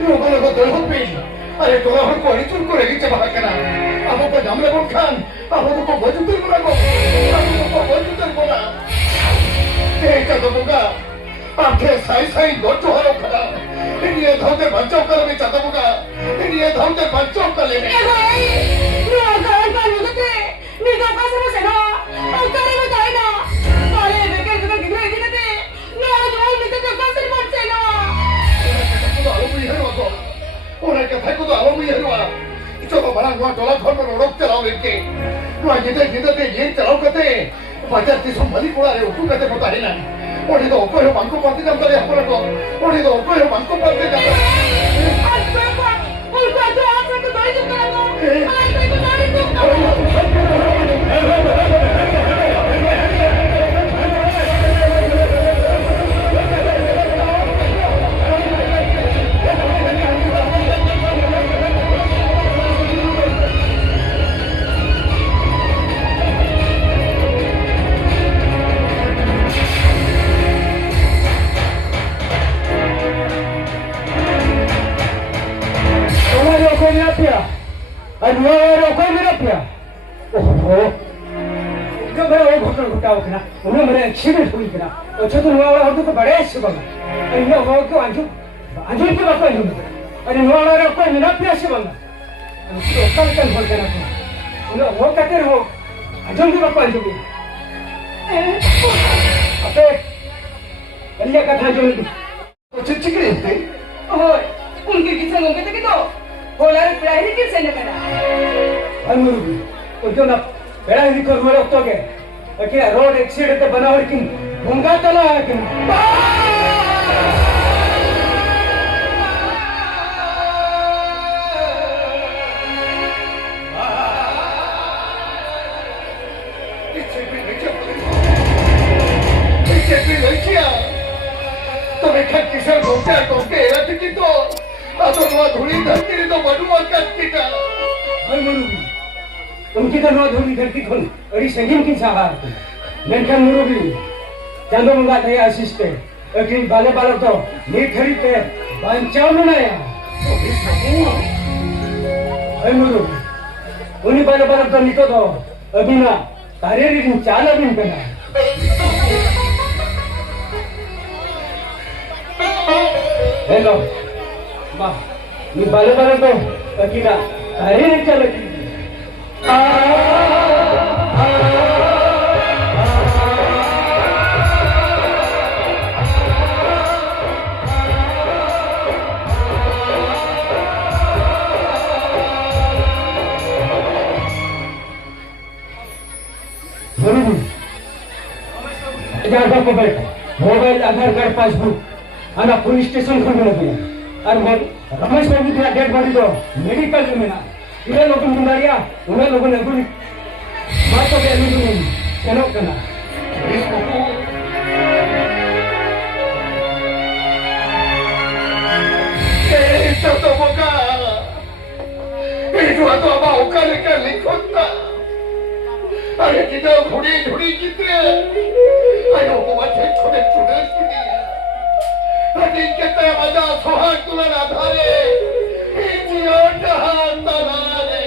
लोगों दलहन पे अरे दलहन को हिचुन को रेगी चबा करा अब को जामले बोल खान अब को वजुतर बोला को अब को वजुतर बोला एक कदमुगा आपके साई साई लोटो हरो खड़ा ये धावते बच्चों कर में चाहता ये धावते बच्चों कर ले Orang kata aku tu awam punya tu ah, itu apa barang gua tolak घर पर रोक चलाओ इनके, gua kita ते ये चलाओ करते, बाजार तीसों मली कोड़ा रे उनको करते पता है ना, और ये तो ऊपर है बंको पाते जम करे अपन को, और ये तो ऊपर है बंको पाते जम करे, आज तो उनको तो आप तो नहीं चुका ना, आज तो नहीं चुका Aduh, kau mana pia? Oh, kau mana orang hotel hotel kena? Orang mana ciri hui kena? Oh, contoh orang orang tu berdaya sebab. Ini orang tu anjuk tu apa anjuk? Ada orang kau mana pia sebab? Itu kan hol kena tu. Ini orang kata orang anjuk tu apa anjuk? Apa? Kalian kata anjuk tu. Oh, ciri ni? Oh, उनके किसान लोग कहते कि तो बोला रे पढ़ाई किस ने करा अमरूबी तो जो ना पढ़ाई कर मरो तो के अके रोड एक्सीडेंट बनावर कि भंगा तला कि तो देखा किसान घूमते ऐसे कि तो atau dua dhuli धरती तो बड़ुआ करती का भाई मरुबी उनकी तो दua dhuli धरती खोल और इस संगीन की सहार मेंशन मरुबी चंदो मंगा थे असिस्टे लेकिन बाले बालों तो नहीं खरीदते बंचाव में नया भाई मरुबी उन्हीं बाले बालों तो निको तो अभी ना तारे रिंग चाला भी नहीं हेलो माँ ये बाले बाले तो अकेला अरे नहीं चल मोबाइल आधार कार्ड पासबुक आना पुलिस स्टेशन खोल दिया और रमेश बाबू की डेड बॉडी तो मेडिकल में ना इधर लोगों ने बुलाया उन्हें लोगों ने गुली मार तो क्या नहीं चलो करना itu tu buka itu atau apa buka lekas likutna ada kita dhudi kita ayo buat छोटे छोटे kita Hadi kita wajah sohag tulan adhare, jion jahan tanare.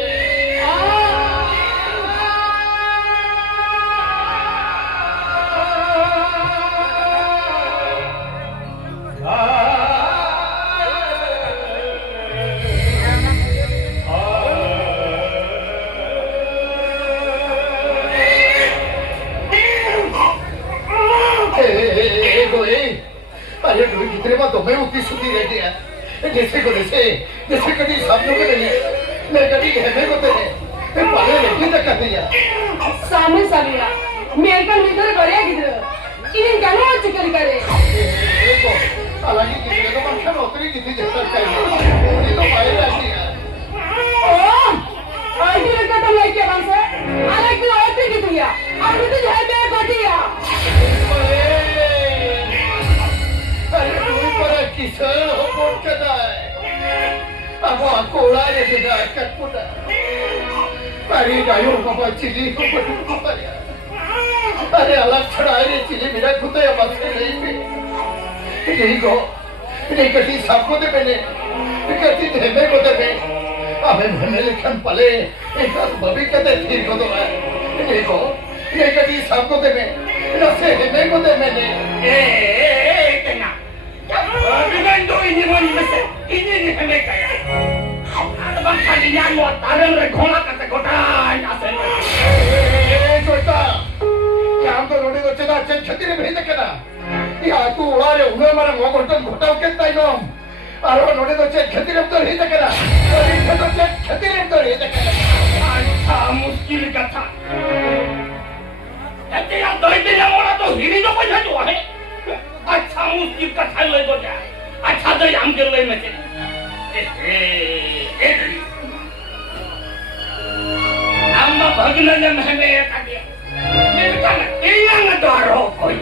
अरे डोई कितने बार तो मैं उतनी सुधी रहती है जैसे कभी सामने को नहीं मैं कभी कहने को तेरे मैं पाले लेके तक कर दिया सामने सालिया मेरे का निधर बढ़िया किधर इन्हें क्या ना चिकन करे देखो हालांकि कितने को मन कर उतनी कितनी जगह चाहिए ये तो पाले रहती है ओह आइए लड़का तो लेके बंद है अलग की औरतें कितनी है अब तो जहाँ पे बढ़िया किसान हो पहुंचता है अब आपको उड़ाने के लिए कटपुटा पारी गायों को चिली को पटू अरे अलग छड़ाए चिली मेरा खुद है बस नहीं पे यही को नहीं कटी सबको दे मैंने कहती हेमे को दे हमें हेमे लिखन पले एक बबी कहते ठीक को तो है देखो ये कहती सबको दे नसे हेमे को दे मैंने कहना बिगन दो ini mau mesti ini heме kaya ada bang kalinya mau taruh rekona kata kota asen छोटा क्या हम तो रोटी को चला चल छती ने भेज के ना या तू उड़ा रे उन्हें हमारा मुंह घोटन घोटाव के ताई नो अरे रोटी तो चल छती ने तो भेज के ना अरे तो चल छती ने तो भेज के ना अच्छा मुश्किल कथा ऐसे यार दो दिन हमारा तो हिरी तो पैसा जो है अच्छा मुश्किल कथा ले तो क्या अच्छा तो हम के ले में हम भगना ने हमें एक आदमी मेरे का ना डरो कोई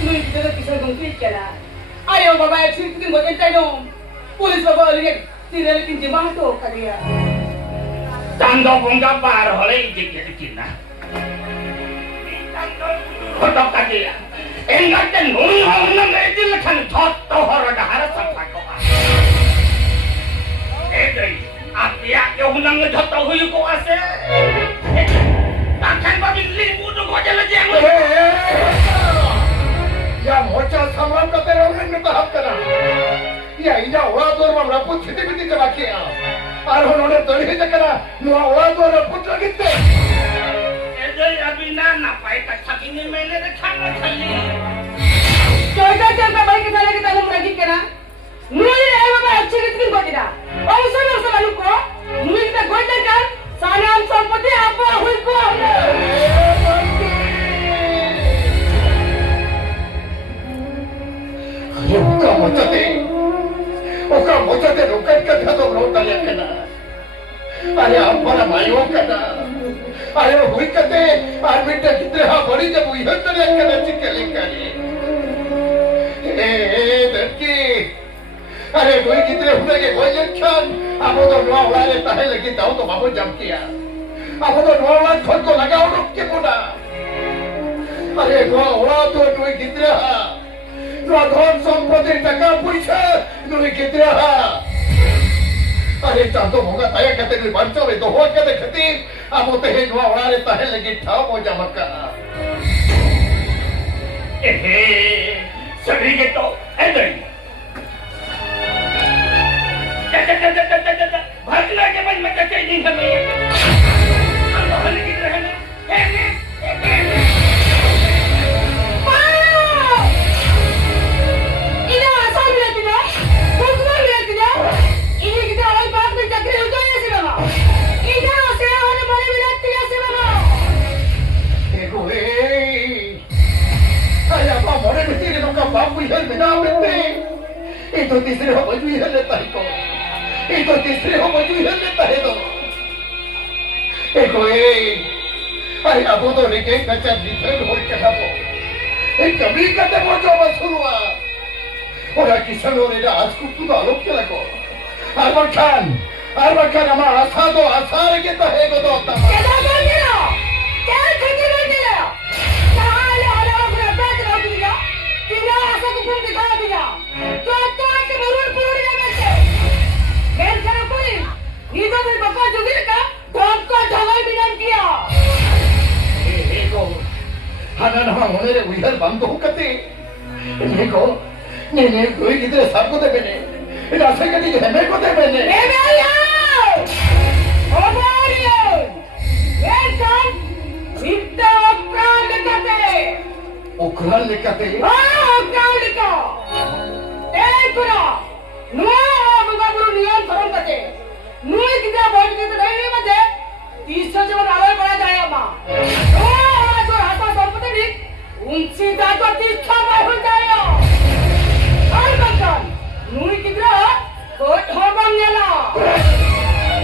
Nui kita dah kisah gongkit kena. Ayo bapa yang sih kita buat entai dong. Polis bapa lihat tidak lagi jemaah tu kalian. Tanda bongga par oleh jadi kita. Kotak kaya. Enggak ten nui orang itu lekan thot tohor dahar sampai kau. Dei, apiak yang orang thot hui kau ase. Takkan bagi limu tu kau jalan jalan. या mocha संभाल का तेरा उन्हें में तो हक करा या इन्हें उड़ा दौर में रपूत छिटी बिटी जमा किया और उन्होंने तोड़ी ही जकरा नुआ उड़ा दौर रपूत लगिते ऐसे अभी ना पाए कच्चा किन्हीं मैंने देखा ना चली चौथा भाई के साले के तालुक लगी कना. Nui ni bapa अच्छी रीति की बोली ना. और उसे मालूम को nui kita गोल्डन कर सानाम संपत्ति apa हुई को ओका मोचते रोकट का था तो रोता लिया करना अरे हमारा मायूं करना अरे हुई करते आर्मिट कितने हाँ बड़ी जब हुई हर तरह करना चिकले करे दर्जी अरे कोई कितने हुए के कोई लक्षण अब वो तो नुआ उड़ा लेता है लेकिन ताऊ तो बाबू जम किया अब वो तो नुआ उड़ा खुद को लगाओ रुक के पुना अरे नुआ उड़ा तो नुई कितने हाँ धन सम्पत्ति टाका पैसा नुई कितने हाँ अरे चांतो होगा ताया कहते नुई बच्चों में तो हो कहते खती अब वो तो है नुआ उड़ा लेता है लेकिन ठाव मोजा मक्का सभी के तो ऐसे ही भागना के बाद मैं कहते नहीं हमें हम बाहर निकल रहे हैं इधर आसान मिला तुझे कुछ मिला तुझे इन्हीं की तरह बात में चक्कर हो जाए ऐसे बाबा इधर आसे होने वाले मिला तुझे ऐसे बाबा देखो अरे आप मोरे में तेरे लोग का बाप भी है बिना मिलते ये तो तीसरे हो बजू है लेता है को ये तो तीसरे हो बजू है लेता है तो देखो अरे अब तो लेके कच्चा जितने हो चला वो एक कभी कहते वो जो बस हुआ और किशन और इधर आज को खुद आलोक के लगो अरबन खान हमारा आशा तो आसार के तो है को तो क्या बोल रहा क्या खेती बोल रहा कहाँ ले आने वाले बैठ रहा तुझे तेरा आशा को कौन दिखा दिया तो के बरूर पुरूरी ना बैठे खेल करो कोई नीचे में बप्पा जुगिर का ढोक को ढगाई बिना किया को हना ना होने रे उधर बंद हो कते देखो ने कोई किधर सबको दे मैंने रास्ते कदी है मेरे को दे मैंने ए भैया ओ भाइयो वेलकम इतना प्राण लेते उखरान लेकते हां प्राण लेका ए कुरा नुआ बाबा गुरु नियम धरम कते नुई कितना बोल के तो नहीं मजे 300 जीवन आवे पड़ा जाए मां ओ जो हाथा संपत्ति नी उनसी दातो 300 में हो जाए और बंकन नुई कितना कोट हो बम नेला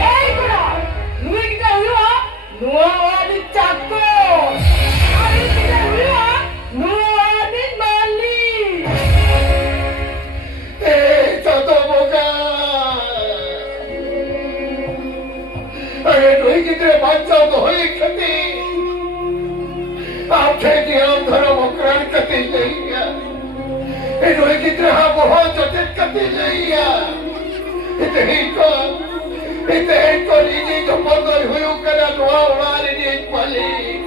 ए कुरा नुई कितना हुआ नुआ वाली चाको अरे कितना हुआ नुआ वाली माली ए चतो बोगा अरे कोई किधर बादशाह तो होई खती आप खेती हम धर्म उकरण कती नहीं है ए कोई किधर हाँ बहुत जटिल कती नहीं है Ito ini kapagoy huyog ka na nuwawari ni Pali.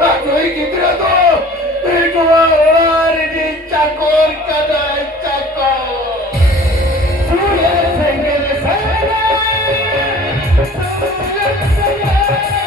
Ako'y kitrato, nuwawari ni Chakor ka na Chakor. Sulat sengel sana, sulat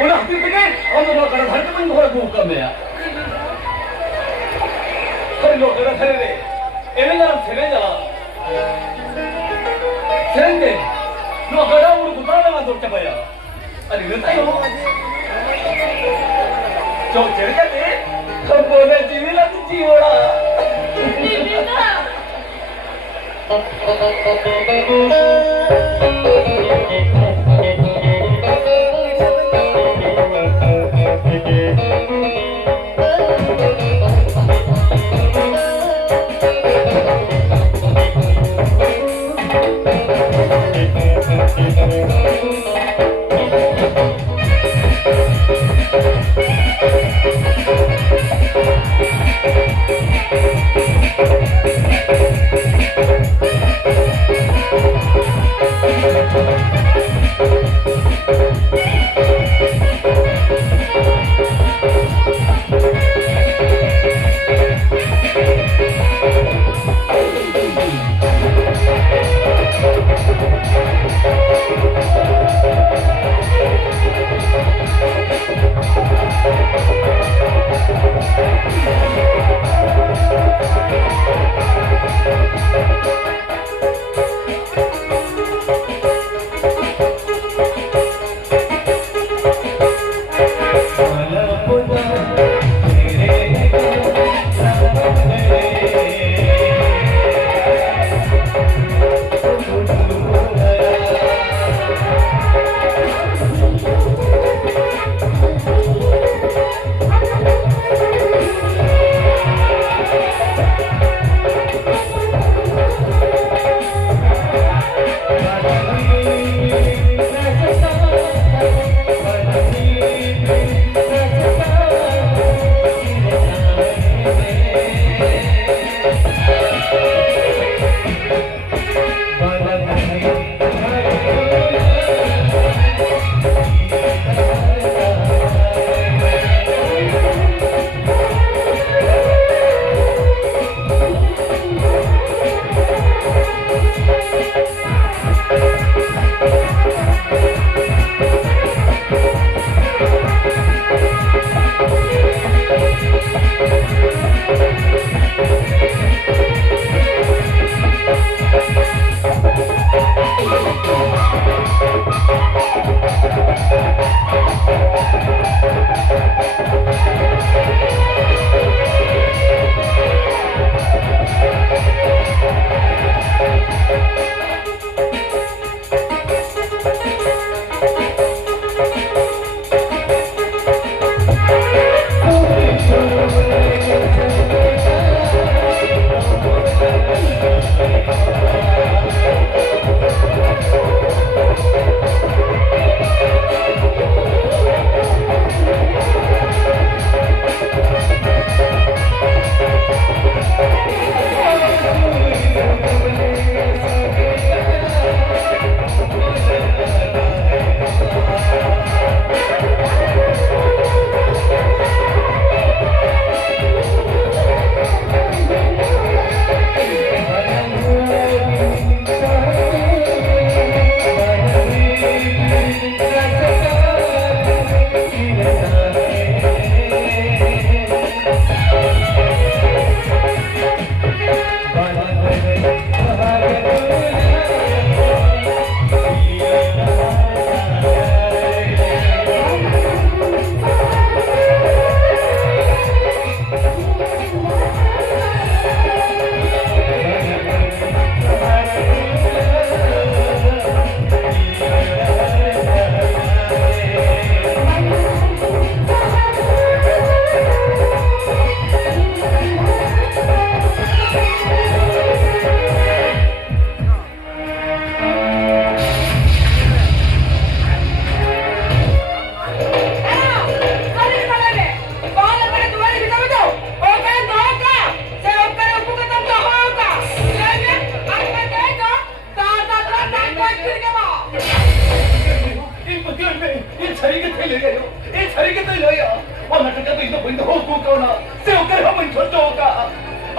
오늘 학교 때게 오늘 너가 할 때만 뭐라 못 가면야. 그래 너가 살래. 애는 세례잖아. 세례인데 너가 우리 부탁하면 더 잡아야. 아니 왜 따요? 저 제일까지 컴포네 집이라도 지워라.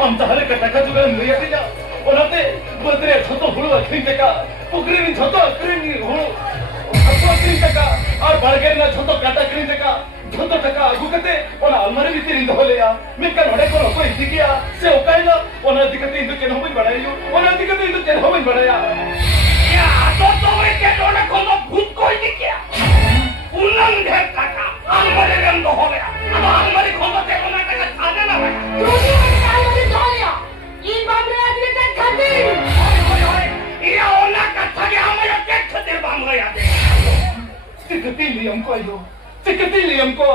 आमचा हरकत टाकायचं नाही त्याच्या पण ते बदरे छोटो हुळवा खेळते का पोकरीने छोटो अकरीने हुळ akring taka ar bargain na jhoto kata akring taka jhoto taka agu kate ona almari bhitir indo holeya mekkan ode kono ko idikiya se okai na ona dikate indo ken hoben badayo ona dikate indo ken hoben badaya ya to ke ona kono bhut koi dikiya unang dher taka almari indo holeya aba almari kono te ona taka thane na bhai তুমি আমাকে ধরিয়া এই বাবরে আজকে দেখ খাতি iya ona kathage amara tek khate bamraya de sikati liyam ko ayo sikati liyam ko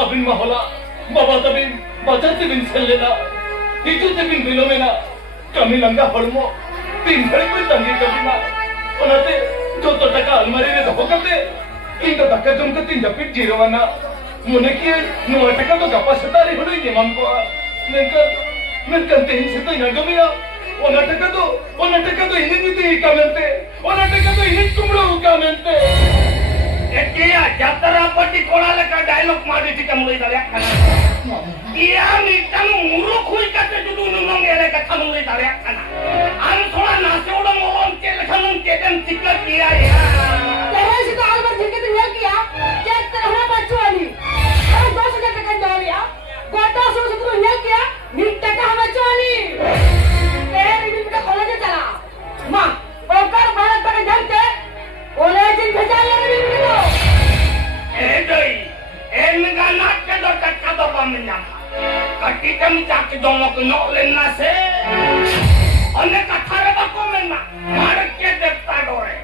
abin mahola baba tabin bachate bin sellena hitu tabin bilomena kami langa hormo tin bhai ko tangi kabina onate joto taka almari re dhoko kate inda taka jumka tin japit jirowana mone ki no taka to gapa satari holi nimam ko menkan tin sito yagamiya ona taka to initi kamente ona taka to init kumro kamente ekiya jatra pati kolala ka dialog mari dikamulai dalek kana iya mitang muruk hui kate judu nunong ele ka thamulai dalek kana an thoda nase odong olon kel khanun keden tikla kiya ya तेरे से तो अलवर झिलके तो यह किया क्या तरह बच्चों अरे 10,000 टका डालिया गोटा सो तो यह किया मिल टका बच्चों तेरे रिबिन का कॉलेज चला मां ओकर भारत पर जानते ओले दिन भेजा ले रिबिन को ए दई एनगा नाट के दो टका दो बमना कटी कम चाक दोनों को नो लेना से अने कथा रे बको मेना मार के देवता डोरे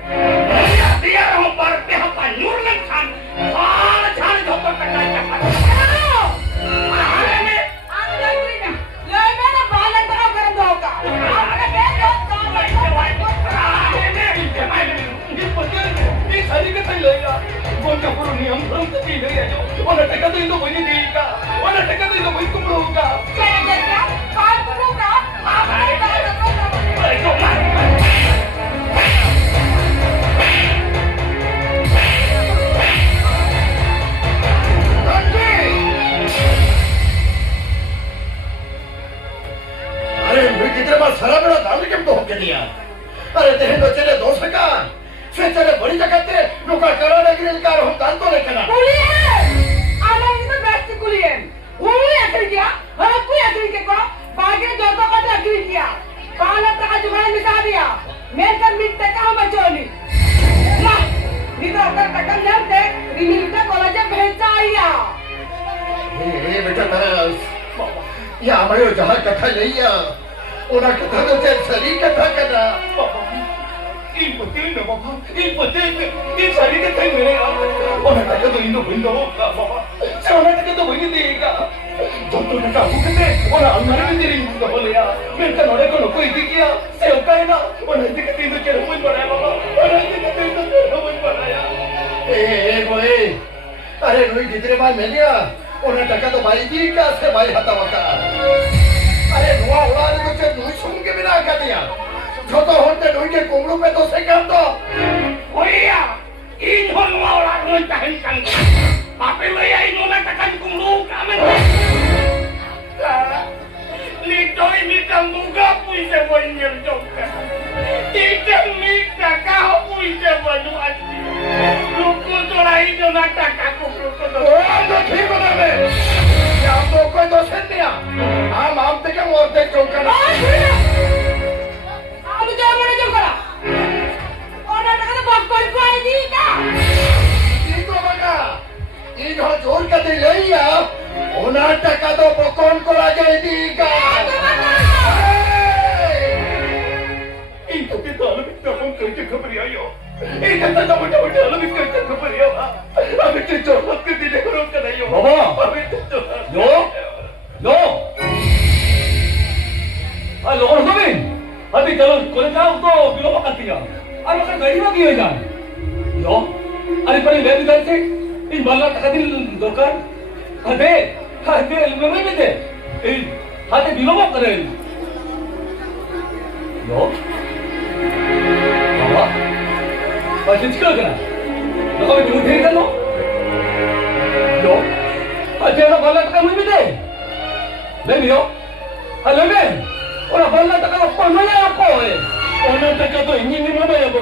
दिया हम पर पे हपा नूरन खान साल झाल धोतो टका टका अरे में अंदर ना ले मेरा बाल टका कर दो का अरे बे दो काम अरे में ये पते ये सारी के थई लेगा बोल का पूरा नियम भंग की ले जो ओना टका तो इनो बनी देगा ओना टका तो इनो बनी तुम होगा चले जा काम करूंगा आप अरे तो मार अरे मैं कितने बार सारा मेरा दाल के तो होके लिया अरे तेरे तो चले 2 सेकंड फिर चले बड़ी जगह ते नुका कराने के लिए कार हम दाल तो लेकर ना कुली है आला इधर बेस्ट कुली है वो अकल किया हर कोई अकल के को बागे जो तो कट अकल किया पाला टका जुगाड़ मिटा दिया मैं कर मिट टका हम बचोली ना निधर कर टका लेते रिमिटा कॉलेज भेजा आया ए बेटा या हमारे जहां कथा लिया ओना कथा तो से सरी कथा करना ई पते ये सारी के थई मेरे ओना टका तो इनो बंदो बाबा सोना टका तो बनी देगा जोतो टका हुकते ओना अलमारी में तेरी मुंडो बोलिया मैं तो नोड़े को कोई दिकिया से ओका है ना ओना दिक्कत इनो के होई पड़ा बाबा ओना दिक्कत इनो के होई पड़ा ए बोले अरे रोई जितने बार मिलिया ओना टका तो भाई जी का से भाई हता वता अरे नुआ उड़ाने तो से नुई सुन के बिना कर दिया जो तो होते नुई के कोमड़ों पे तो से काम तो ओया इन हो नुआ उड़ा नुई tahन kan pape le ai nona takan kumlu kamen litoi ni tambuga puise wanyer joka ikan mi taka puise wanu ati luku torai nona taka kumlu ko ओ तो ठीक हो ना बे या तो कोई तो से दिया हम ते के मोर ते चौका ना अब जो मने जो करा ओना टका तो बक्कल को आई दी का ई तो बगा ई जो जोर का दे लइया ओना टका तो बकोन को ला जाई दी का इन तो के तो अलग तफम करके खबर आयो एक तो मोटा मोटा अलग करके खबर आयो अब के जो हक के दिले करो कनायो बाबा यो यो हेलो नवीन अभी चलो कोले जाओ तो बिलो पकातिया और मगर गाड़ी में की हो जाए यो अरे पर ले इधर से इन बाला टका दिल दरकार हाथे में दे इन हाथे बिलो पक करे यो बाबा बस चिका करा तो जो थे करो यो अरे ना बाला टका में दे ले लियो हेलो में Ora balla taka ko no ya ko e. Ona taka to ini ni mama ya ko.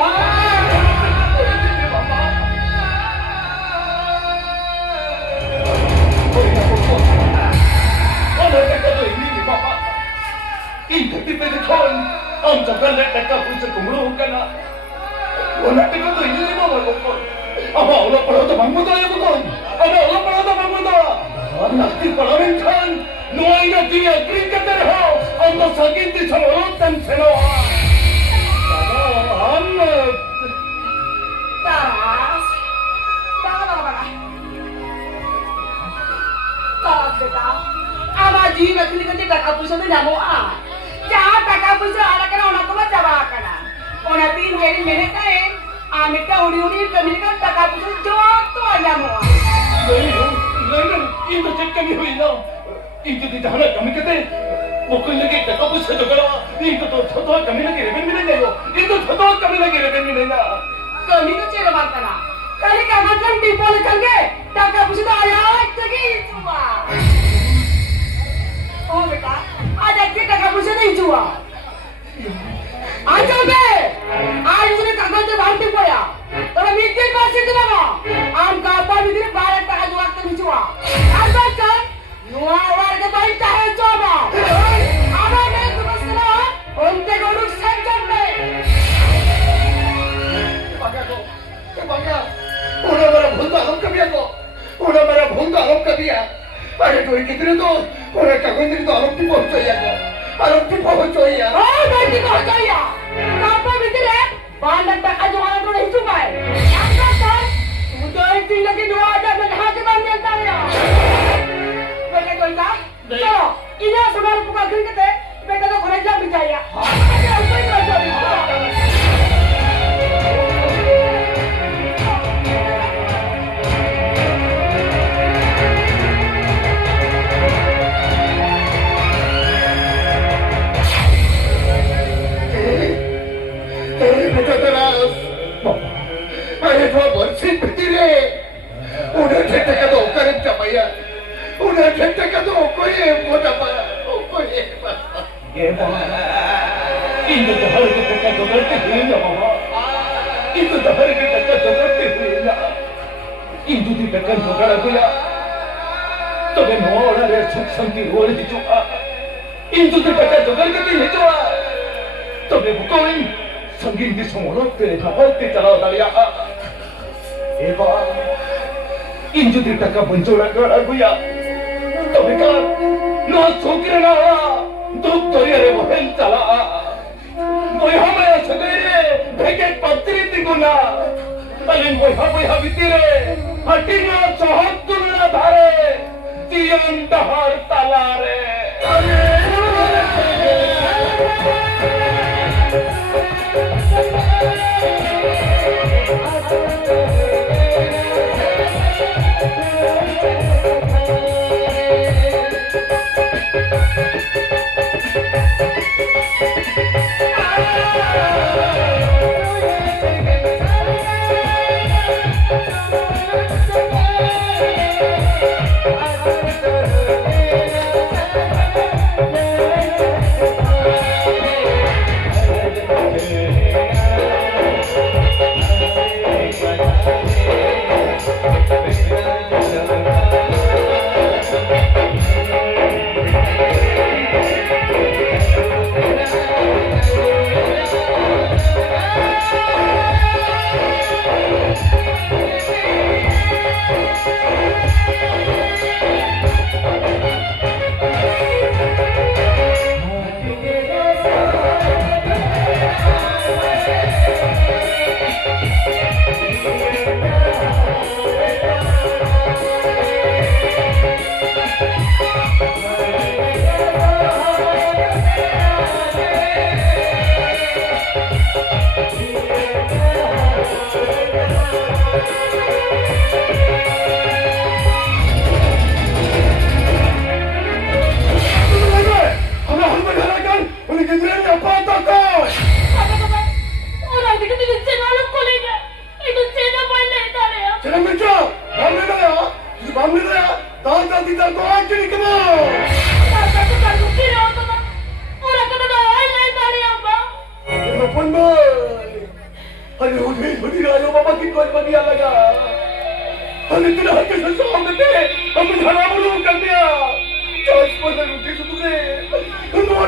Ah! ketipe di kon am jagal le taka pusa kumru kana ona tika to ini lima bago kon aba ola paro to bangmo to ya kon aba ola paro to bangmo to nakti palawen kan noai na ti agree kater ho am to sagin ti samoro tan seno am Taras, baka. Taras beta, ama jiwa kini kan taka pusa tu namu ah. Jangan taka pusa ala kena ona koma jawab kana. Ona tin hari mene kae, amita uri kami kan taka pusa jawab tu namu ah. नहीं इन तो check कमी हुई ना इनके तो जहाँ कमी कहते वो कोई लगे टका पुष्ट जो करा इनको तो थोड़ा कमी लगे रेबन मिले जाएगा इनको थोड़ा कमी लगे रेबन मिले ना कमी तो चेक मारता ना कल का मतलब डिपोल चंगे टका पुष्ट आया चगी चुआ ओ बेटा आज अच्छे टका पुष्ट नहीं चुआ आज बे आज उसने टका से बांटी पड़ा तो मीटिंग पास से ना आम का apa bikin bayar tak ada waktu dijual. Apa kan? Nuah warga baik tak coba. Apa yang tu masalah? Untuk urus senjata ni. Bangga, udah मेरा भूल तो आलम कभी आको, udah मेरा भूल तो आलम कभी आ. अरे तो कितने तो, उन्हें कभी तो आलम की पहुंच जाइए आको, आलम की पहुंच जाइए. Oh, berarti kau jaya. Apa bikin bayar tak ada waktu tu नहीं चुका. Apa kan? Sudah itu lagi dua ada berhak banyak saya. Betul tak? Chalo, ini semua bukan kriket. Betul tu kerja bicara. Ada apa yang kerja bicara? Betul teras. Ayo dua bersih berdiri. Udah cerita kata okarim camaya. Udah cerita kata okoye mau dapat okoye. ये बाबा इन तो हर के टका तो करते हुए ना बाबा इन तो हर के टका तो करते हुए ना इन तो ती टका तो करा गया तो वे नौरा रे सुख शांति होर दी चुका इन तो टका तो करके नहीं चुका तो वे कोई संगीत की समोलत तेरे खबर ते चला डालिया ये बाबा इन तो टका बंचोरा करा गया तो वे का नो सोकरे ना दुख तो ये रे बहन चला वो हमें सगरे भेके पत्री तिगुना अलिन वो हा बितिरे हटिना चाहत तुलना धारे तियन दहर तलारे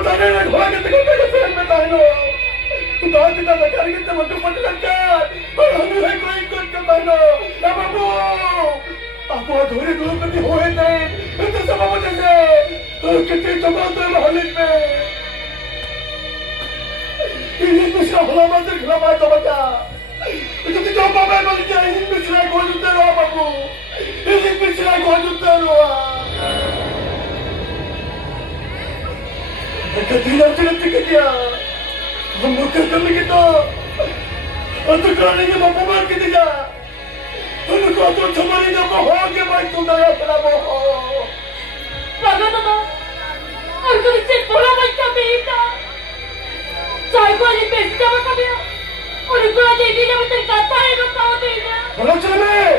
ताने ना घोड़ा के तक के फेल में तानो दांत का लकार के तब तो पट लगता और हम है कोई कुछ का तानो ना बाबू आप अधूरे द्रौपदी होए थे तो सब वजह से कितने जमात है मोहल्ले में ये मिश्रा भला मत खिलावा तो बता कितने जो बाबा बोल जाए ये मिश्रा को जुते रहो बाबू ये मिश्रा को जुते रहो कितनी लड़की लड़की किया हम मुझे करने की तो अंतर कराने के बाबू मार के दिया उनको तो छमारी जो को हो के भाई तू दया करा वो दादा दादा और तुम इससे थोड़ा बच्चा बेटा चाय को आज पैसे जमा कर दिया और इनको आज एक ही जब तक कहता है बताओ देना बोलो चल मैं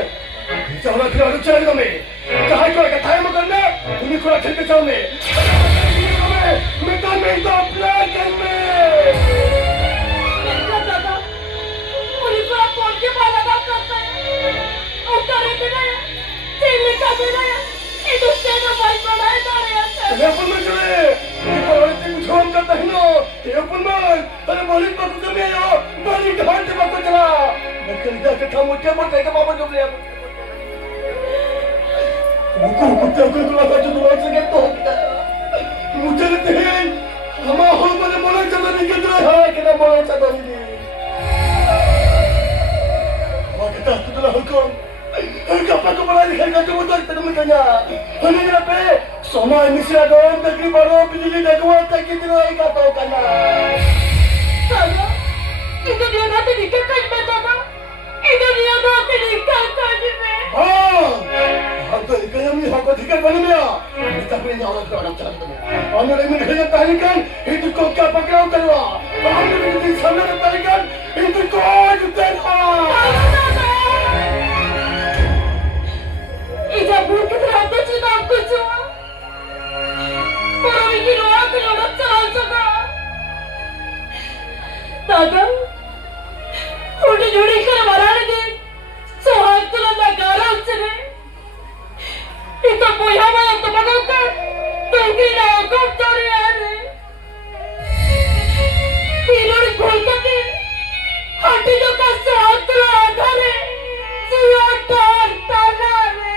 चला खिलाड़ी चल दो मैं चाहे कोई कथा है मगर मैं उन्हीं को रख के जाऊं मैं तो नहीं तो अपना कर मैं दादा और इनको आप पहुंच के बाला बात करता है और करे देना है तेल का देना है ये तो तेरा भाई बड़ा है तारे ये अपन में चले ये पर तुम छोड़ करता है ना ये अपन में अरे मोली पर तुम में हो मोली ढाल से मत चला मैं कल जाके था मुझे मत है कि बाबा जो ले मुझको कुत्ते को लगा जो दूर से के तो मुझे नहीं हम हो मैंने बोला चलो नहीं कितना है कि ना बोला चलो नहीं वो कहता तू तो हुकुम Kapag kumalalikan ka tumutol, tanong ka niya. Ano nila pe? Sama, misra doon, nagkibaro, pinili na gawa, takitiroy ka to ka na. दादा इधर दिया ना तेरी क्या कर मैं दादा इधर दिया ना तेरी क्या कर मैं हाँ, हाँ तो इकन हम यहाँ को दिक्कत बनी मिया. Kita punya orang tu orang cakap tu. Anu lagi mengenai talikan, itu kau क्या पकड़ाओ करवा. anu lagi सामने talikan, itu kau juga. इधर भूख कितना होता चीज़ आपको जो पर अभी की रोआ तो लोग चला चुका दादा छोटी छोटी कर मरा दे सोहाग तो लगा गारा उसने इतना पोया मैं तो बगलता तो की ना कब तोड़े यार तीनों ने खोल करके हड्डी जो का सोहाग तो लगा रे सिया तार ताला रे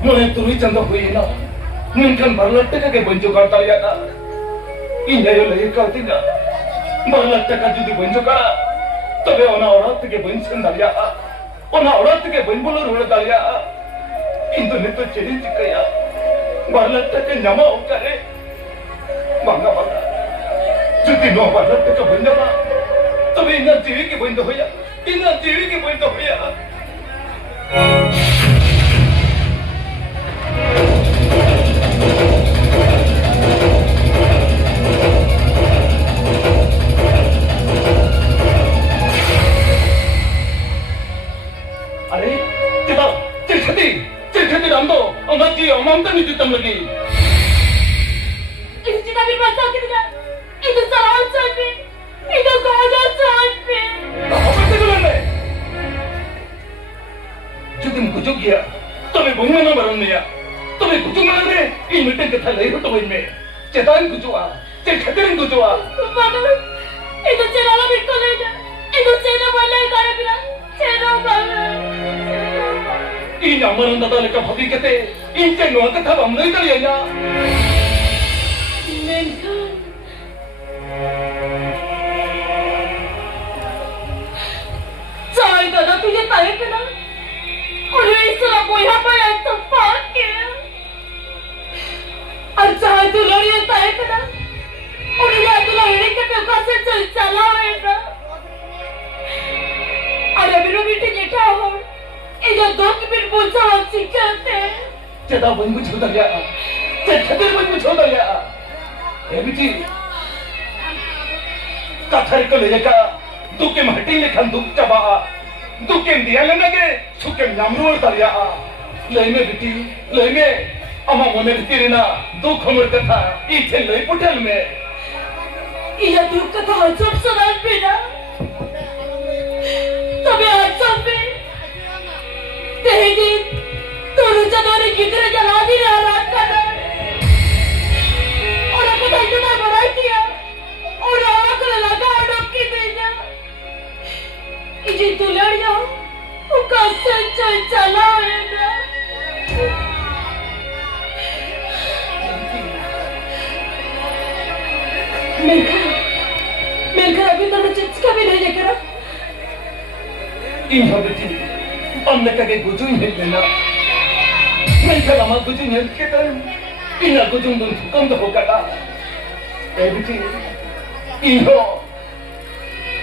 Mulai turi contoh kuina, mungkin balat teka ke benjuk kata ya na, ini ayo lagi kau tidak, balat teka jadi benjuk kata, tapi orang teka benjuk dalia, orang teka benbulur udah dalia, internet tu jadi cikaya, balat teka nyama okare, bangga bangga, jadi no balat teka benjuk lah, tapi ingat diri ke benjuk ya, ingat diri ke benjuk ya. की अमानता नीति तम लगी इसकी तभी बचा के दिया इधर सलाम चाहते इधर कहा चाहते apa sih gue jadi kucuk ya tapi bunga na baron ya tapi kucuk mana deh ini meeting kita lagi tuh ini cetan kucuk cetan kucuk बाबा इधर चला ला बिल्कुल नहीं जा इधर चला वाला है तारे बिना चला वाला ini amaran dada leka bhabi kete ini cengwa kata bamlai tadi ya मेंटन चाय दादा तुझे तारे पे ना और ये इसला कोई यहाँ पर है तो पाक के और चाय तू लड़ी है तारे पे ना और ये तू लड़ी के पे कैसे चला है ना अरे बिनो बिटे जेठा हो ये जो दो की बिन पूछा हो चिकते cetak bunga cuci ya cetak bunga cuci ya ABT कथर को ले का दुके महटी में खन दुक चबा दुके दिया लेना के सुके नामरो तरिया ले में बिटी ले में अमा मोने बिटी ना दो खमर कथा इथे ले पुटल में ये दुख कथा चुप सुनाई बिना तबे अच्छा पे तेरी तोरू जदोरे किधर जला दी रात का इतना बड़ा किया और आग लगा डॉक्टर भेजा इजे दुलड़िया उसका सच चला है ना मिलकर अभी तो चिचका भी नहीं लेकर इन बेटी अन्य का के गुजु नहीं लेना मिलकर हम गुजु नहीं के तो इन गुजु दुन कम तो होगा एबिटी इहो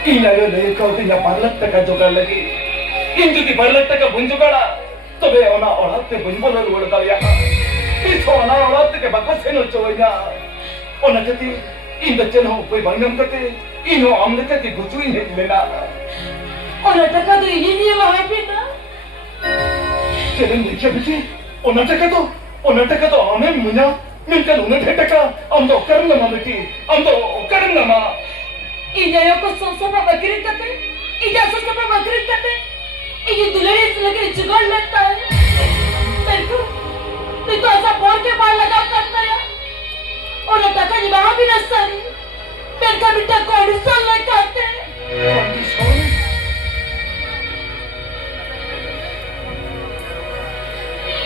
इन आयो ले को इन पार्लत तक जोगाड़ लगी इन जुदी पार्लत तक बुन जोगाड़ा तबे ओना औरत पे बुन बोल रोड दरिया इथो ओना औरत के बकस से न चोया ओना जति इन बच्चन हो कोई बंगम करते इनो हमने के गुजु ही नहीं लेना और टका तो ये नहीं वहां पे ना चलें देखिए बेटी ओना टका तो हमें मुना मिलकर उन्हें ठेका हम तो करना बेटी हम तो करना माँ इजा यो को सोसोपा बकरी करते इजा सोसोपा बकरी करते ये दुल्हन से लगे जुगाड़ लगता है देखो तो ऐसा बोल के बाल लगा करता है और टका जी वहां भी नस्ता नहीं बेटा बेटा कॉन्डिशन लगाते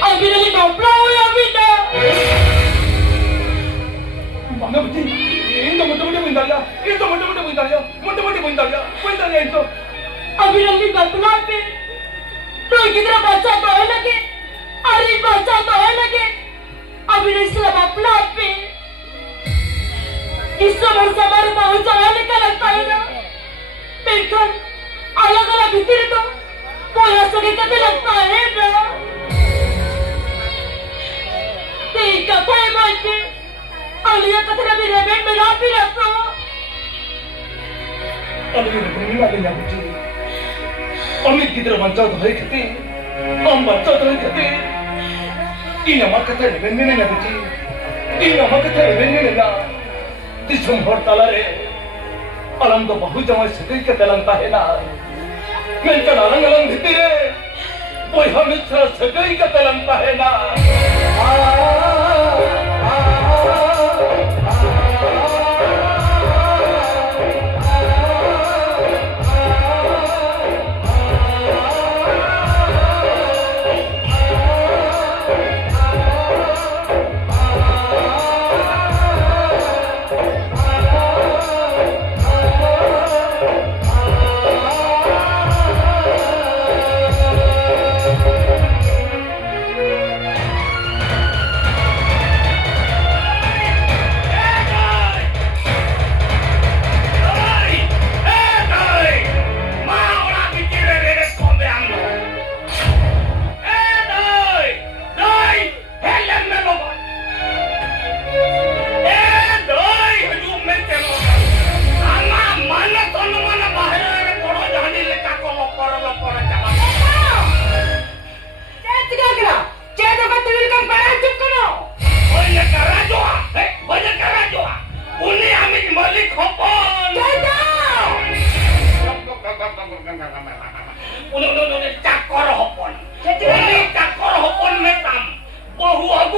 अभी नहीं डॉपला हो या अभी ना mana betul ini mudah-mudah bintangnya itu mudah-mudah bintangnya itu अभी नहीं बदला पे तो किधर बच्चा तो है लगे अरे बच्चा तो है लगे अभी नहीं सिर्फ अपना पे इस समय हमारे बहुत जाने का लगता है ना बेटा अलग-अलग भीतर तो वो ऐसा नहीं करते लगता है ना ठीक है भाई बाजी अलिया कतरा भी रेबेट में ना भी रखो अलिया रेबेट में ना भी अमित की तरह बच्चा तो है कहते हम बच्चा तो है कहते इन अमर कथा रेबेट में ना बेटी इन अमर कथा रेबेट में ना दिसुम होर ताला रे अलम तो बहुत जमा सदी के तलंता है ना मैं तो अलग-अलग भीतर रे कोई हमेशा सदी का तलंता है ना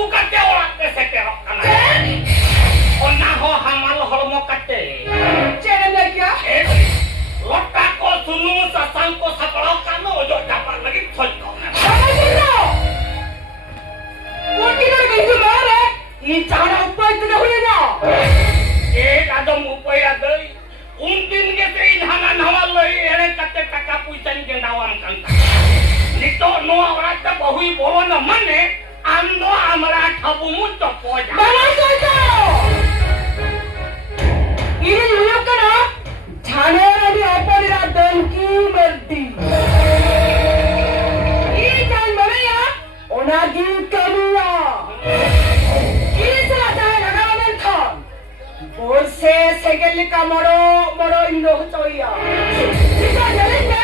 agu kate orang ke sekerok kana. Ona ho hamal hormo kate. Cene lagi ya? Lota ko sunu sasang ko sapalo kano ojo dapat lagi thoj ko. Apa itu? Mungkin ada itu mana? Ini cara apa itu dah hulnya? Adam upaya deui. Undin ge teh inhanan hawal leuy ere kate taka puisan ge nawam kanta. Nito noa rata bahui bolona mane ando amara thabumu topoja. Mana saja? Ini hulnya kana? Thane ani apa ni radan ki merdi. Ini kan mana ya? Onagi kamuya. Ini salah saya nagawan kan. Bolse segel ka moro indo hoya. Kita jalan ya.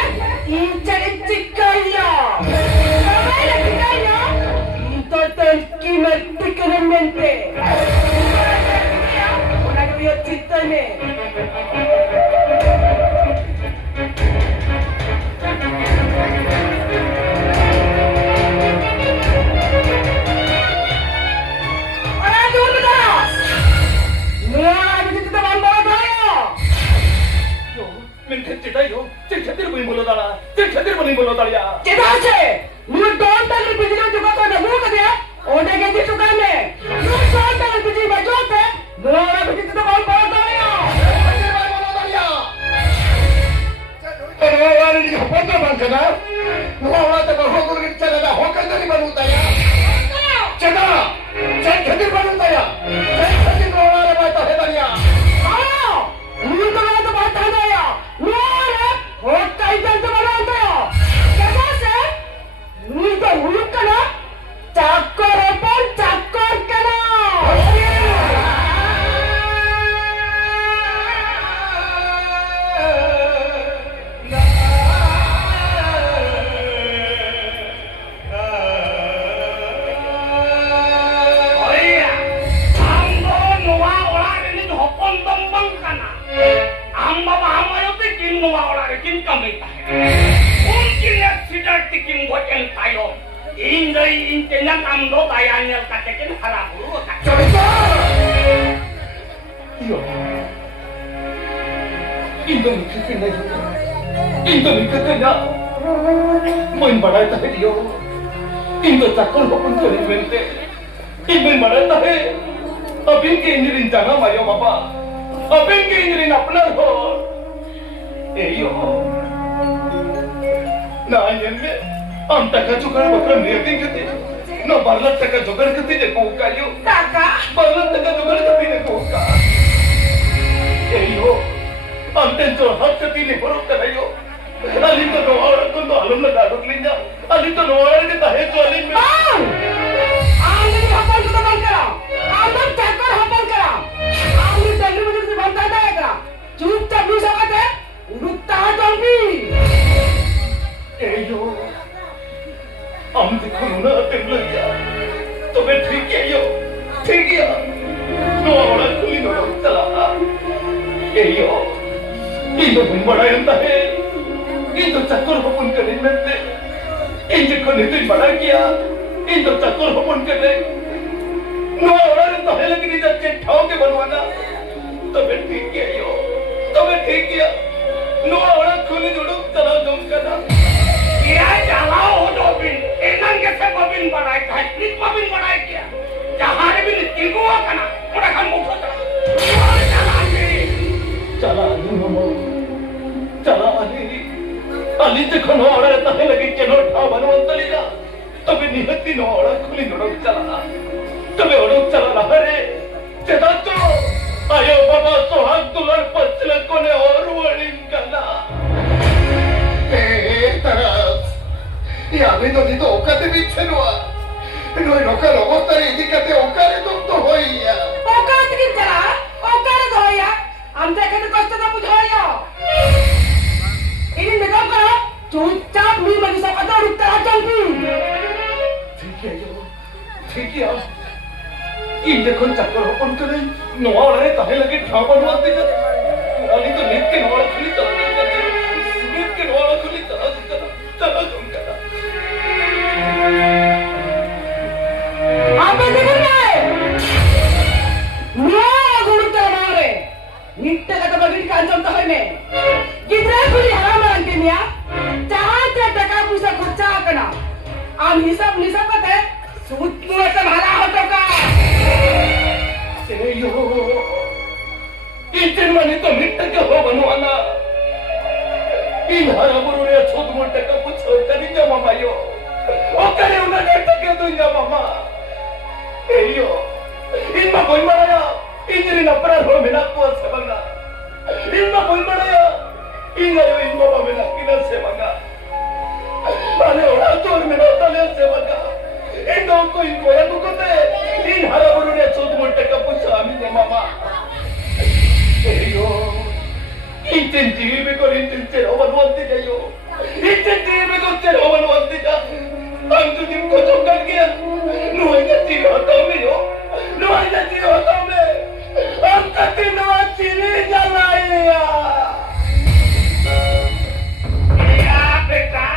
Incari cikaya. Kamai la cikaya. Itu tanki mati kena mente. Onagi biar cerita ni. Kita aje, lu don tali bijli juga kau dah buka dia, orang yang di tukar ni, lu don tali bijli baju apa, lu orang bijli tu kau bawa tanya. Orang ini apa tu bangkana? Orang tu berhubung dengan cara dah hokan dari baru tanya. Cina, cek hadir baru tanya. Cek hadir orang ada baca hebatnya. Ah, lu tu orang tu bawa tanya. Lu orang, hokai dan tu bawa tanya. Siapa sih? Lu tu huluk kana? Cakor apa? Cakor kana? Noa orang rekin kami tahu. Mungkin yang sudah tikim buat yang tayo. Indai intinya amdo bayarnya katakan harap dulu. Cerita. Yo. Indo mikir na yo. Indo mikir na. Main badai tahe yo. Indo takkan bapun kali mente. Indo badai tahe. Abin ke injirin jangan mayo bapa. Abin ke injirin apna ho. Eyo, nah ini, taka juga bakal niatin kita, no balat taka juga kita je buka yo, Kakak, balat taka juga kita je buka. Eyo, tu hat kita ni beruk kita yo, alih tu orang tu alam nak aduk linya, alih tu orang kita hetu alih. bang, anda hafal kita bangkara, anda cakar hafal kara, anda tadi macam tu bangkara dah kara, cupcap bisa kata. Urut tahan tampi. Eyo, देखो ना तेरे लगिया तो मैं ठीक है यो ठीक है नो आवड़ा खुली नो चला ये यो ये तो तुम बड़ा यंता है ये तो चक्कर होपन करने में थे ये जिसको ने तुम बड़ा किया ये तो चक्कर होपन करने नो आवड़ा ने तो है लेकिन ये जब ठाव के बनवाना तो मैं ठीक है यो तो मैं ठीक है नो आवड़ा खुली जोड़ो चला जोम करना क्या जलाओ हो दो बिन एनन के से बबिन बनाए था निक बबिन बनाए क्या जहां भी नितिगो कना ओड़ा खन मुखो चला अली देखो नो ओड़ा तहे लगी केनो ठा बनवंतली जा तबे निहती नो ओड़ा खुली नोड़ चला तबे ओड़ा चला रे चेता तो आयो बाबा सोहाग दुलर पचले कोने और वळिन कना y a mí no digo ocate bichenoa no enoja lo gostare indicate ocare tonto hoya ocate bichara ocare hoya amta ekate kosto da budhoya ini देखो करो चुपचाप मी मनी सब अदर उत्तर चलती ठीक है इन देखो चक्कर ओपन करे नोआ रे तहे लगे ठा बनवाते कर अली तो नीत के नोआ खुली चला नीत के नोआ खुली चला तुम करा आप देखो आणि हिसाब निसाबात आहे सूत्राचा भाला होतो का इतन मने तो मिट्ट के हो बनवाना इन हरा बुरुने छोट मोटे का कुछ करी जा मामा यो ओ करे उन्हें नेट के दो जा मामा एयो इनमें कोई मराया इंद्री नपरा हो मिला को से बंगा इनमें कोई मराया इनमें बाबा मिला किना से बंगा अरे ओड़ा तोर में तले से बंगा इन दो कोई कोया दुखते इन हरा बुरुने छोट मोटे का कुछ आमी दे मामा एयो इतन जीवी में को इतन से रोवन बोलती जायो इतन जीवी में को से रोवन बोलती जा हम तो जिम को तो कर गया नुआई का जीव होता में हो नुआई का जीव होता में हम कति नुआ चीनी जलाइया या बेटा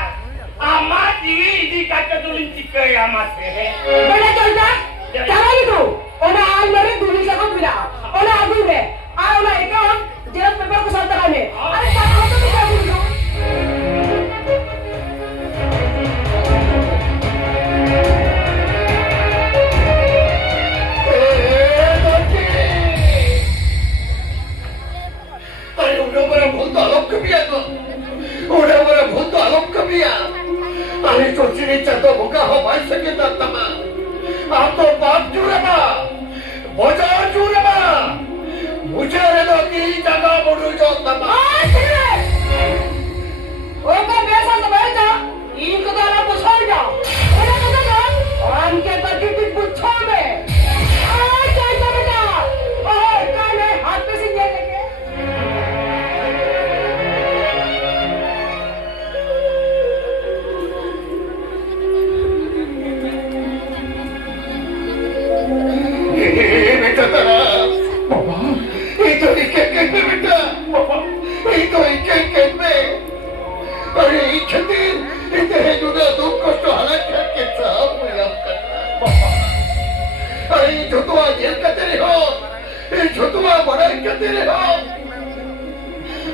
आमा जीवी इदी का कदुलिन चिक्के आमा से है बड़ा चलता चला नी तू ओना आज मेरे दूरी से को मिला ओना आगुल में आ ओना एक हम जेल पेपर को साथ लगाने अरे क्या होता तो क्या बोल दो अरे उन्हें बड़ा भूत आलोक कभी है तो उन्हें बड़ा भूत आलोक कभी है अरे सोचने चाहता भूखा हो भाई सके तो तमा आप तो बाप जुड़ेगा बोझा जुड़ेगा मुझे रे तो की जगह बुढ़ू जो तमा ओ का पैसा तो बैठ जा इनको तो ना पूछो जाओ ओना तो जाओ हम के तो टिट पूछो में आ क्या बेटा ओ काने हाथ पे से ले लेके बेटा तेरा बाबा ये तो एक बेटा बाबा ये तो एक में अरे इच्छित इतने जुदा दुख कष्ट हालत के सब मिलाप करना बाबा अरे झुतवा जेल का तेरे हो ये झुतवा बड़ा के तेरे हो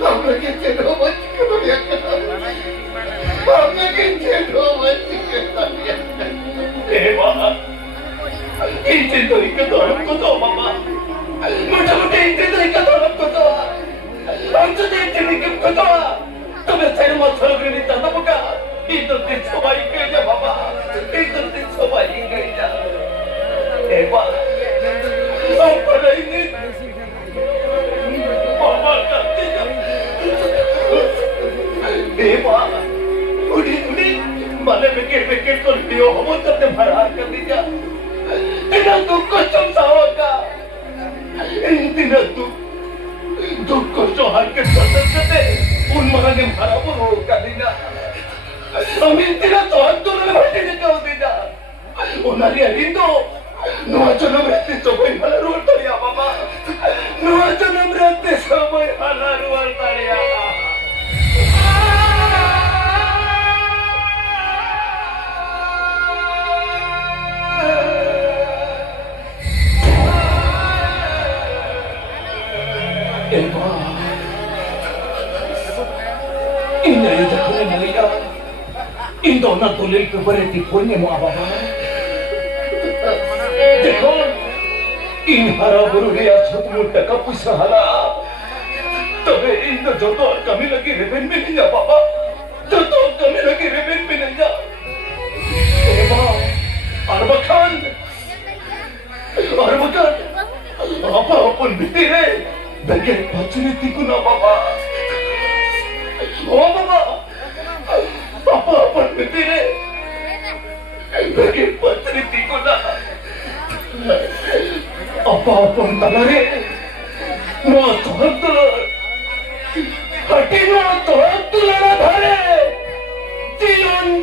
हम लोग के चेलो बच के बढ़िया करना हम लोग के चेलो बच के बढ़िया देवा इतने तो एक तो तो मामा मुझे मुझे इतने तो एक तो हम तो देखते नहीं कि तो तुम्हें सही मत चलो कि नहीं जाता मुका इधर दिन सवाई के जा बाबा इधर दिन सवाई के जा देवा हम पर नहीं बाबा करते जा देवा उड़ी माले में के तो लियो हम तो ते भरा कर दिया तेरा दुख को चमसाओगा तेरा दुख को जोहर के करते उन मगा ने भरा वो रोका दिना हम तेरा तो अंदर में बैठे ने जाओ दिना उनारी अरिंदो नुआ जन्म रहते तो कोई भला रोल तड़िया बाबा नुआ जन्म रहते सब कोई भला रोल तड़िया इन दोनों तुलिल के बड़े तिकोने मुआ बाबा देखो इन हरा बुरु ने छोट मोटा का पैसा हाला तबे इन जो तो कमी लगी रेबेन में नहीं जा बाबा जो तो कमी लगी रेबेन में नहीं जा अरबखान apa अपन बीती रे बगे पचने तिको ना बाबा ओ बाबा apa अपन बीती रे बगे पचने तिको ना apa अपन तलारे मो तो हटी मो तो तुलना धरे जीवन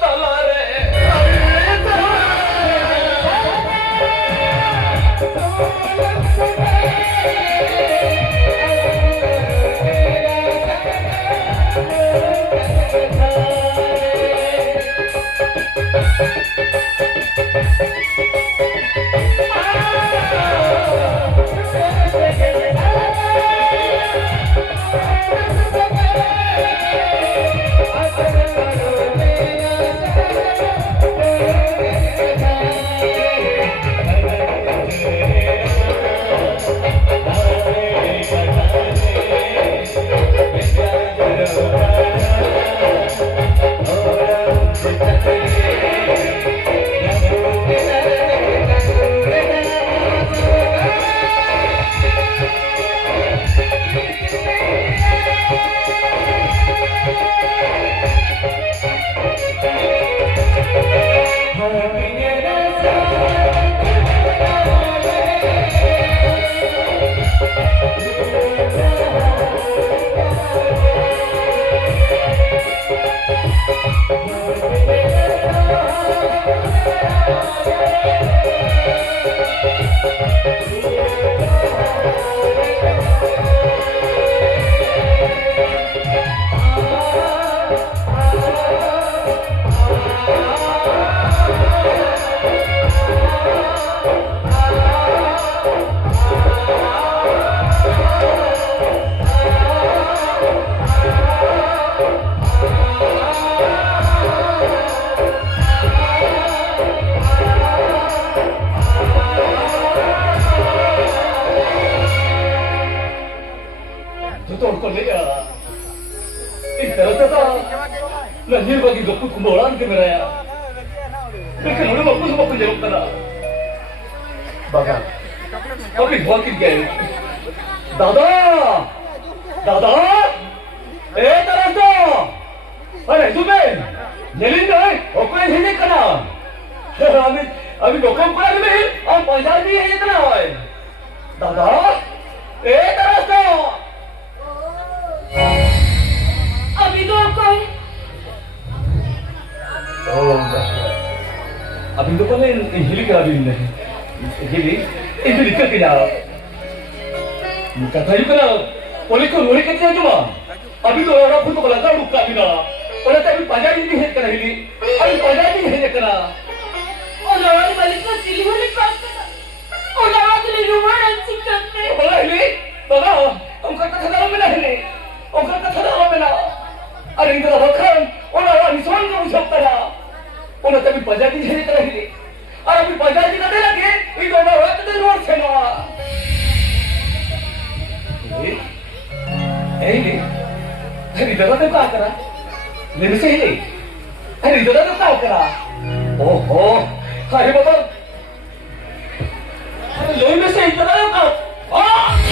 तलारे Thank you. Nanti bagi gopuk kumpulan ke mereka. Mereka nolak aku sama aku jawab kena. Baga, tapi buatin gaya. Dada, Dada, taras to. अरे तुम्हें जलीन है ओकरे हिने कना अभी लोकम को नहीं और पंजाबी है इतना है दादा तरस तो अभी तो कोई अभी तो कोने हिली का भी नहीं हिली इसे निकल के जाओ मुझे था यू कना पुलिस को रोने के चाहिए तुम अभी तो औरत को लगा रुका भी ना और तभी पंजाबी नहीं है कना हिली अभी पंजाबी नहीं है कना और लड़ाई वाली को चिल्ली वाली बात करना और लड़ाई के लिए रोमांस करते बोला हिली बाबा उनका कथा दाम में नहीं उनका कथा दाम में ना अरे इधर रखन और निशान को उछलता ना और तभी पंजाबी नहीं है कना हिली और अभी पंजाबी करने लगे ये दोनों रात दिन रोड से ना हिली अरे दादा तो क्या करा लेने से हिली अरे दादा तो क्या करा ओहो अरे बाबा अरे लोही में से इतना तो क्या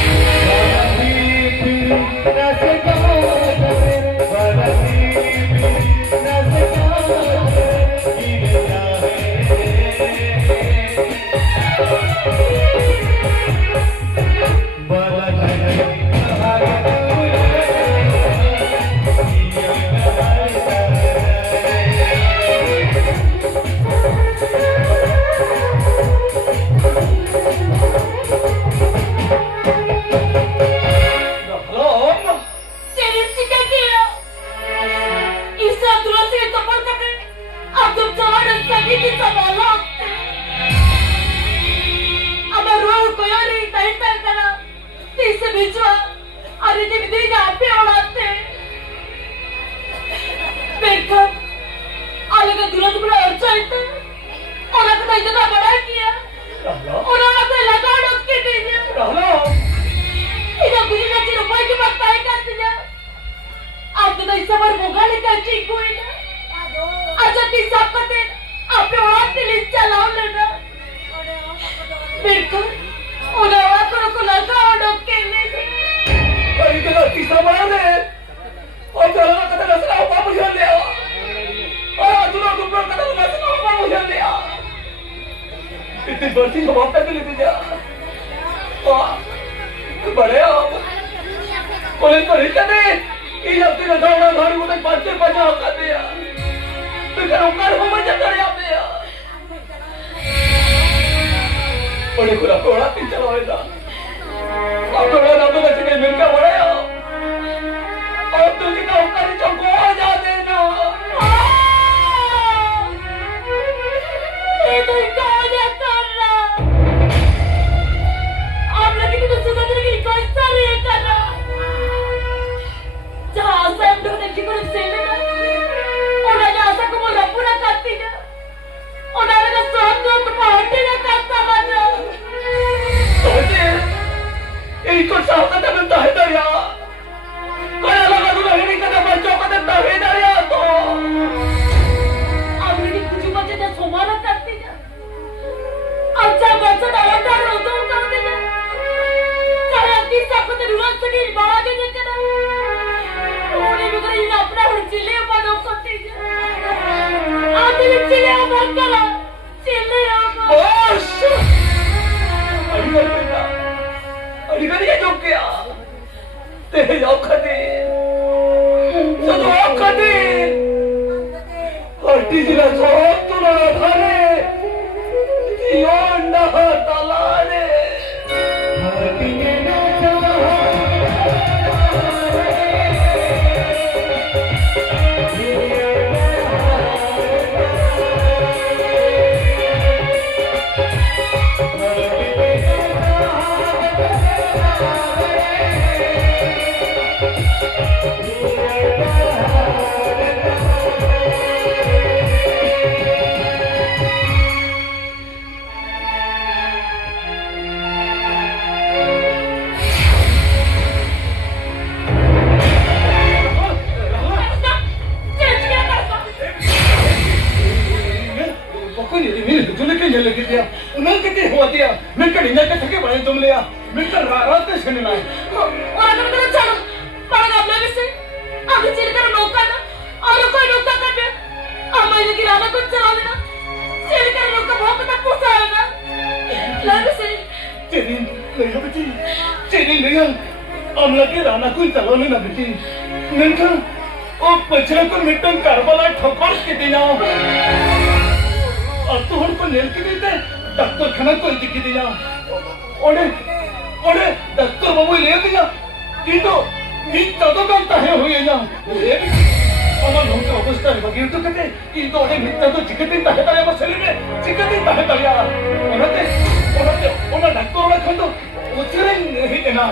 हुआ दिया मिलकर निंजा के थके बड़े तुम लिया मिलकर रात से सुनना है और अगर तेरा चलो पड़ेगा अपने में से आगे चल कर नौका ना और कोई नौका कर दे हमारे की राना को चला देना चल कर नौका बहुत तक पहुंचाएगा लग से तेरी नहीं बेटी तेरी नहीं अमला के राना को चलाने ना बेटी मिलकर ओ पछले को मिटन कारबाला ठोकर के देना और तू हमको नेल के देते डॉक्टर खाना को दिख दिया ओडे ओडे डॉक्टर बाबू ले दिया कि तो नी तो करता है हुए ना ये আমার লোকের অবস্থা বগির তো কেটে কিন্তু ওটা মিথ্যা তো চিকিৎসা তাহে তাহে আমার ছেলে মেয়ে চিকিৎসা তাহে তাহে ওনাতে ডাক্তাররা কিন্তু উচিরেন হিতে না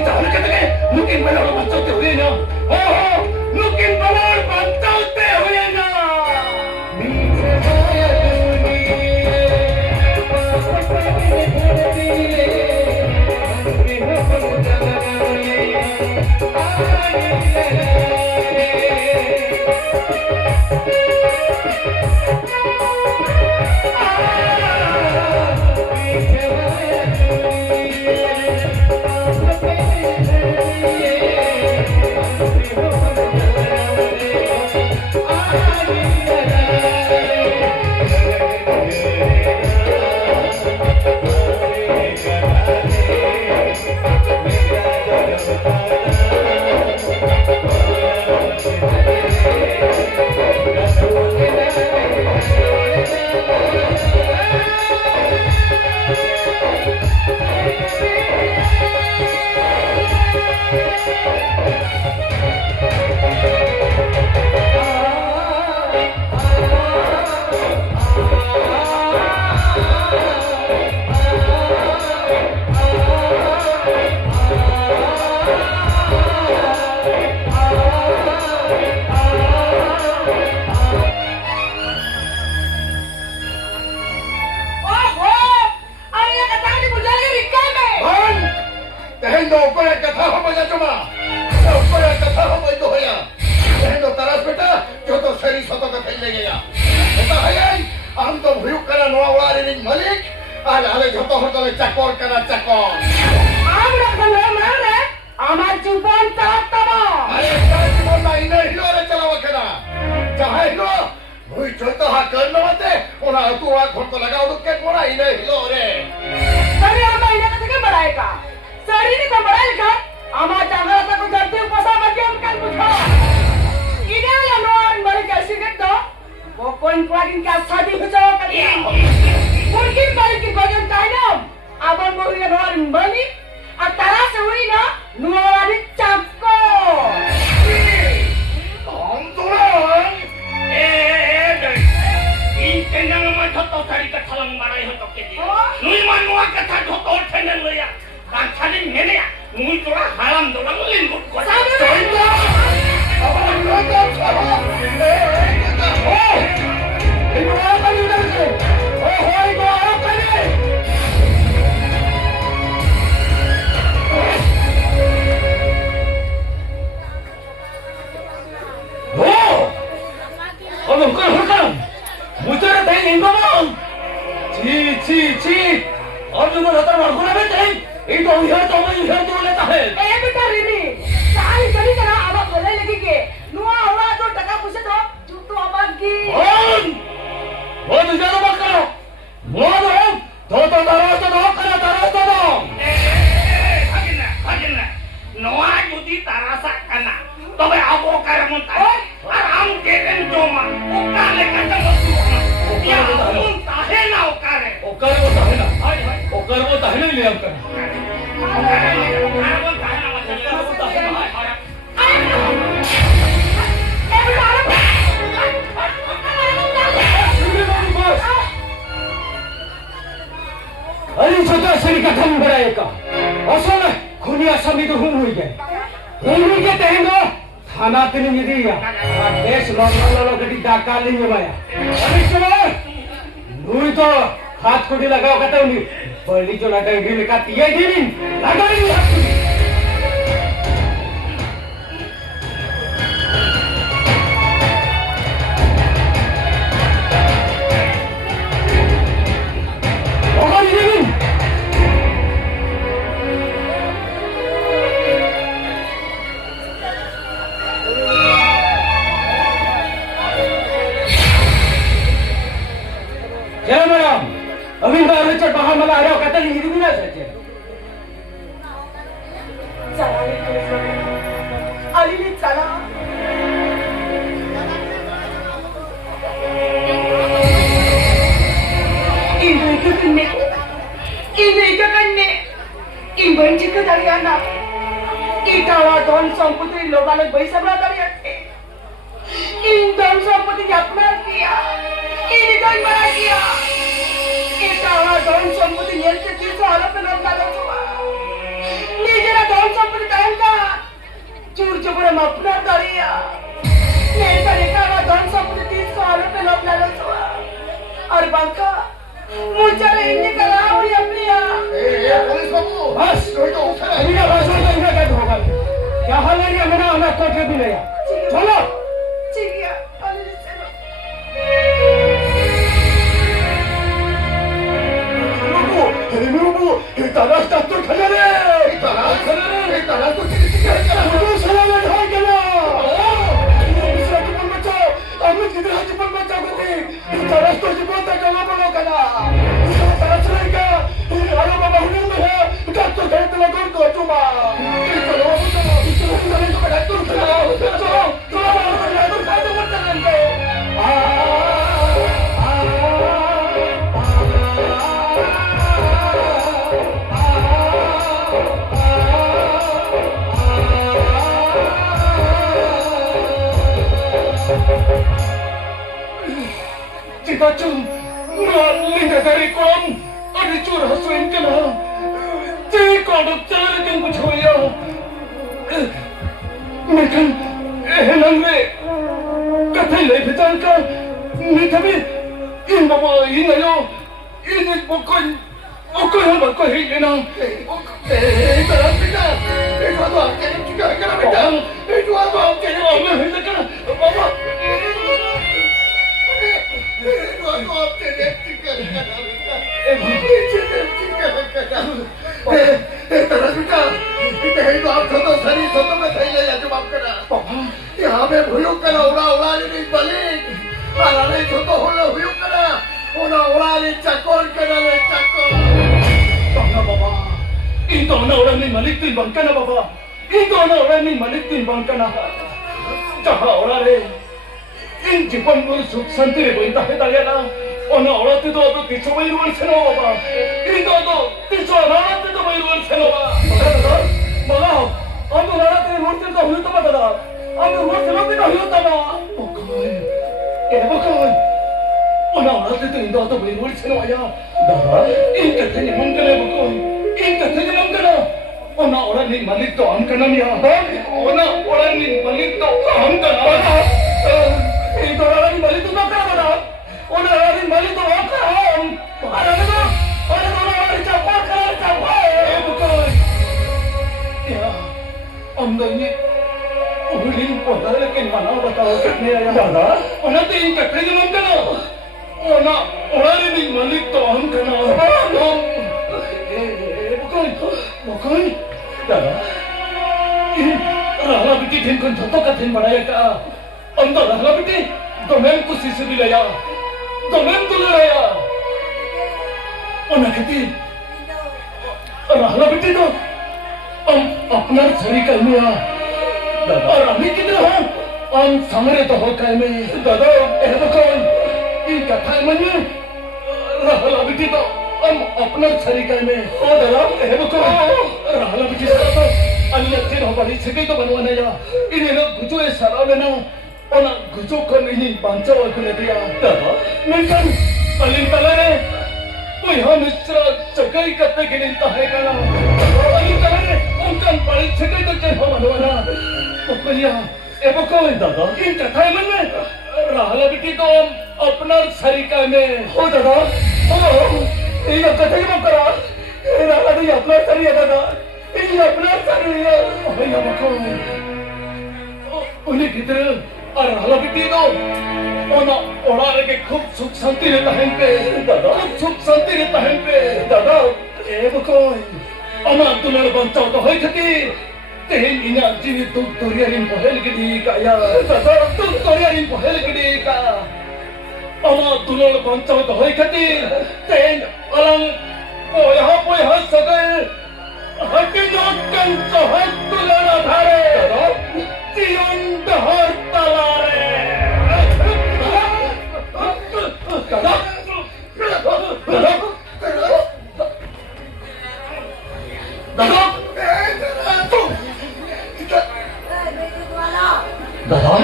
tahan ka tayo. Nukin balor bantaw te huwi na. Oh, nukin balor bantaw te huwi na. নিজেরা ধ্বংস संपत्ति तहन का चूर चुपुरे मपना दरिया नहीं तरीका का धन संपत्ति 30 को आलू पे लोग लगा हुआ और बाका मुझे लेने का राव या प्रिया पुलिस बाबू बस कोई तो उठा अभी का बस में इनका क्या होगा क्या हाल है ये मैंने हमें कोर्ट में भी लिया चलो ठीक है अरे चलो बाबू ये तालाश का तो खजा रे ताला तो किसी क्या करा बाबू सलाम है ढाई गया दूसरा जीवन बचाओ अभी किधर है जीवन बचाओ को तालाश तो जीवन तक कमा बनो कना तालाश रहेगा अरे बाबा हुने में है डॉक्टर कहे तो लगन को चुमा चलो Cipacum, linda dari kolam, ada curah hasuin kena. Cik kodok cari kan kucoya. Mekan, nangre, kathai leh betul ka. Ni tapi, in bapa in ayo, in bukan, bukan hal bukan hal na. ताला बेटा एक बात आके क्या करा बेटा एक बात आके मैं हिल कर, बाबा. Itu orang ni malik tin bangkana bapa. Itu orang ni malik tin bangkana. Jaha orang ni. इन जीवन में सुख शांति रे बोलता है तालियाना और ना औरत तो तो किसो वही रोल से ना बाबा इन तो किसो औरत तो वही रोल से ना बाबा बाबा हम तो औरत के रोल से तो हुई तो बता दा हम तो रोल से ना भी नहीं होता ना बकोय और ना औरत तो इन तो वही रोल से ना आया दादा इन कथे ने मंगल है बकोय इन कथे ने मंगल और ना औरत ने मालिक तो हम करना नहीं और ना औरत ने मालिक तो हम करना itu orang ini balik tu nak apa? Orang ini balik tu apa? Orang ini capai. Bukan. Ya, anda ini orang orang lekin mana बताओ कितने आया? दादा, orang tu ini कितने जमन करना? orang ini balik tu हम करना. Bukan. Dadah. Ini rahla bikin दिन कौन जोतो का दिन बनाया का? अंदर रहला बेटी दोमेन को सीसे भी लाया दोमेन तो लाया और कहती रहला बेटी तो हम अपना शरीर का में दादा और अभी किधर हो हम समरे तो हो कह में दादा ये तो कौन ये कथा में रहला बेटी तो हम अपना शरीर का में ओ दादा ये तो कौन रहला बेटी तो अन्य चीज हो बड़ी से तो बनवाने जा इन्हें लोग गुजो सारा लेना और गुजो को नहीं बांचा और कुने दिया दादा मेंकन अलिन तलरे कोई हम इस जगह करते के लिए है करना अलिन तलरे उनकन बड़ी जगह तो के हम बनवाना तो कहिया एवो कोई दादा इन कथा में रहला बेटी तो अपना शरीका में हो दादा ओ ये कथा की बात करा ये रहला नहीं अपना शरीर दादा ये अपना शरीर भैया बको उन्हें भीतर और रहला बेटी तो और के खूब सुख शांति रहता है पे दादा खूब सुख शांति रहता है पे दादा ए बकोय अमा तुलर बंचाओ तो होई खती तेन इना जीवी तू तोरियारिन पहल गिदी का या दादा तू तोरियारिन पहल गिदी का अमा तुलर बंचाओ तो होई खती तेन अलंग ओ यहाँ सगल हटी नोटन तो है तुलर धारे दादा जीवन दहर तलारे दादा दादा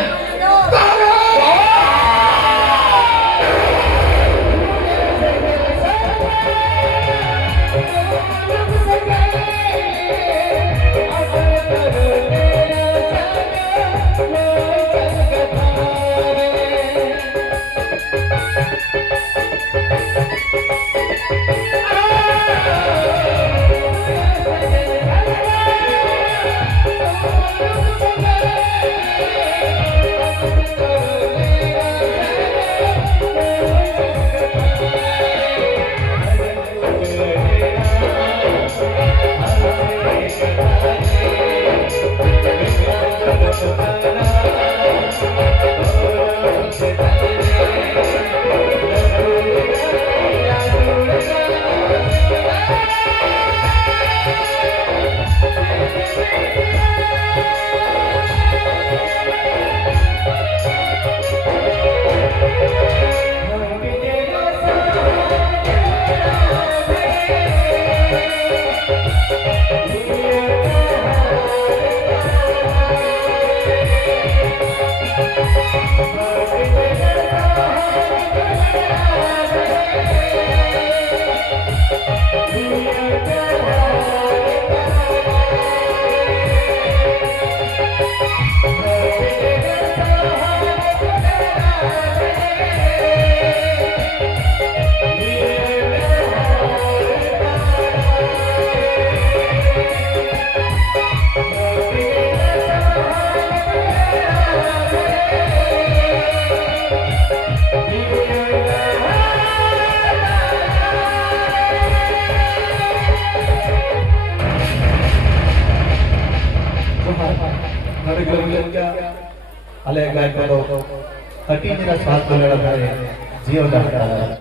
ಅಲೆ ಗಾಯಕರು ಹಟ್ಟಿನ ಸಾಥ್ ಜೀವನ